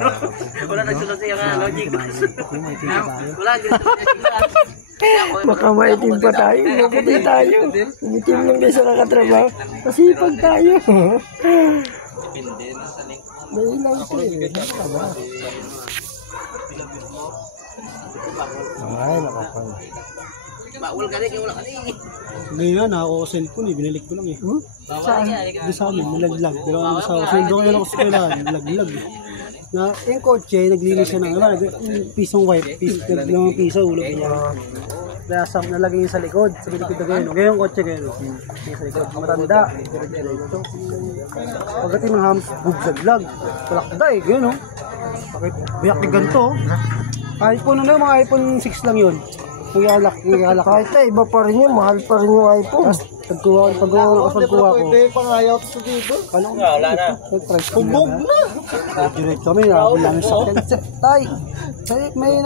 Wala nagsunod siya nga logic. Wala Baka maitim pa tayo, mabuti tayo. Umitim lang kayo sa kakatrabaho. Masipag tayo. May ilang ito eh. Ay, nakapal. Bawal ka rin, wala ka rin. Ngayon nga, nakakuha ko cellphone eh, binalik ko lang eh. Saan? Doon sa amin, nalaglag. Pero ang sa sweldo ko yun ako sa kailangan, nalaglag eh. Na, yung kotse, naglinis siya ng, pisong wipe, ng piso, ulog niya. Kaya nalagay niya sa likod na gano'n. Ngayon kotse gano'n. Sa likod, matanda. Pagdating ng hams, bugsaglag. Talakda eh, gano'n oh. Bakit? Biyak ni ganito oh. iPhone na mga iPhone 6 lang yun. Nag-alak. Kahit na, iba pa rin yun. Mahal pa rin yung iPhone. Pagkuha ko. Hindi pang ayaw sa dito. Kala ko, wala na. Humbog na. Direct kami, nakabul namin sa Tay, may